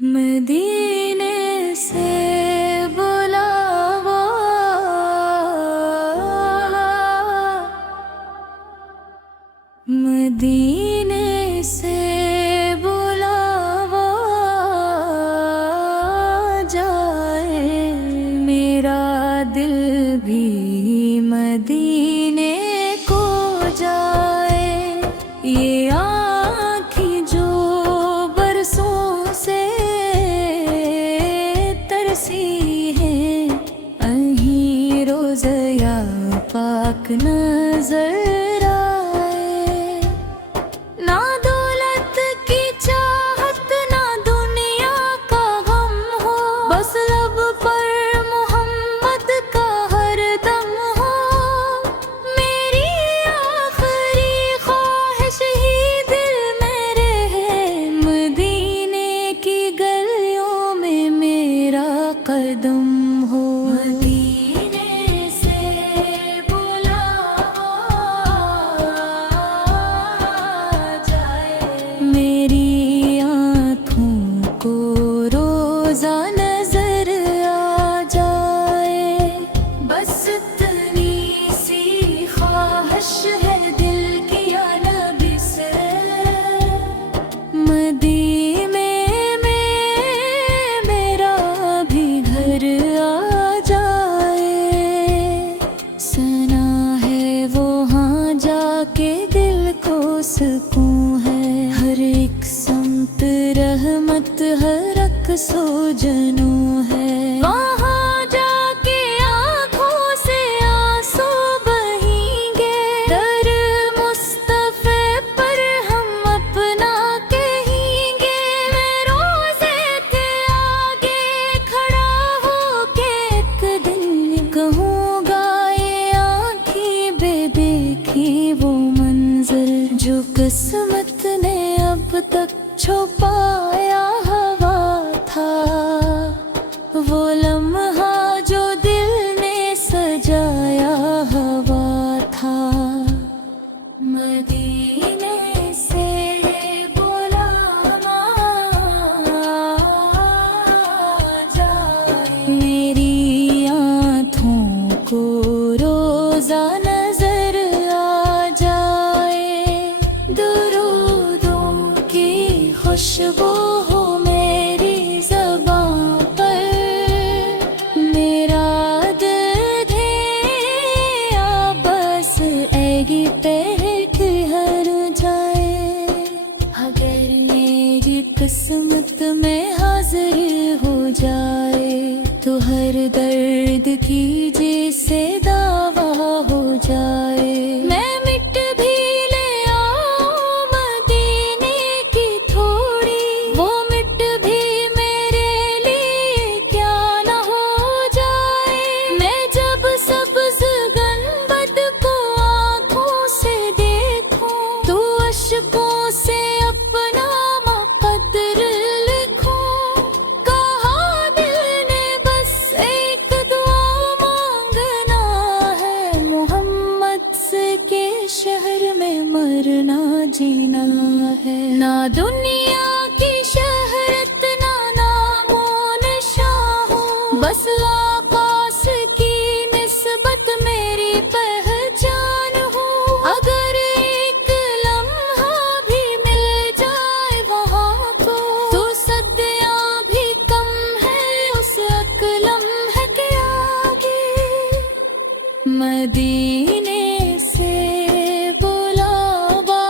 मदीने से बुलावा, मदीने से बुलावा जाए, मेरा दिल भी मदीने को जाए। ये आँखें जो बरसों से तरसी हैं, अहीं रोज़या पाक नजर आए। ना दौलत की चाहत, ना दुनिया का गम हो, बस लब पर मोहम्मद का हर दम हो। मेरी आखिरी ख्वाहिश ही दिल में रहे, मदीने की गलियों में मेरा कदम हो। मदीने से बुलावा जाए, मेरी आँखों को रोज़ा नजर आ जाए। बस इतनी सी ख्वाहिश है दिल की या नबी से, मदीने में मेरा भी घर आ जाए। सुना है वहाँ जाके दिल को सुकून है, हर एक समत रहमत, हर एक सो जनू है। वहाँ जाके आँखों से आंसू बहेंगे, दर मुस्तफ़े पर हम अपना कहेंगे। मैं रोज़े के आगे खड़ा होके एक दिन कहूँगा, ये आँखें बेदेखी वो मंजर जो किस्मत ने अब तक छुपाया हुआ था। वो लम्हा जो दिल ने सजाया हुआ था। मदीने से बुलावा जाए, मेरी आँखों को रोज़ा नजर आ जाए। दुरूदों की खुशबू हो मेरी ज़बां पर, मेरा दिल दे या बस ऐगी तहक हर जाए। अगर मेरी किस्मत में हाजिर हो जाए, तो हर दर्द की जैसे दावा हो जाए। मैं मिट भी ले आऊं मदीने की थोड़ी, वो मिट भी मेरे लिए क्या न हो जाए। मैं जब सब्ज़ गंबद को आँखों से देखूं, तो अश्कों से अपना मुक़द्दर लिखूं। कहा दिल ने बस एक दुआ मांगना है, मोहम्मद से के शहर में मरना जीना है। ना दुनिया की शहरत, ना नामो निशां हो, बस आकाश की निस्बत मेरी पहचान हो। अगर एक लम्हा भी मिल जाए वहाँ को, तो सदियाँ भी कम है उस एक लम्हे के आगे। मदीने से बुलावा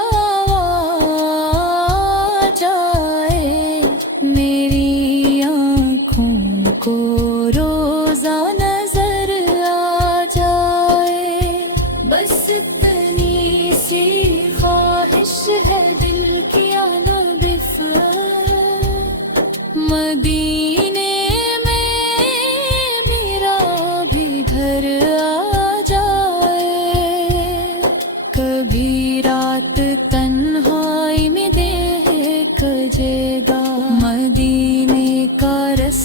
जाए, मेरी आँखों को रोज़ा नजर आ जाए। बस इतनी सी ख्वाहिश है दिल की या नबी पर, मदीने में मेरा भी घर आ जाए। कभी रात तन्हाई में देख जेगा, मदीने का रस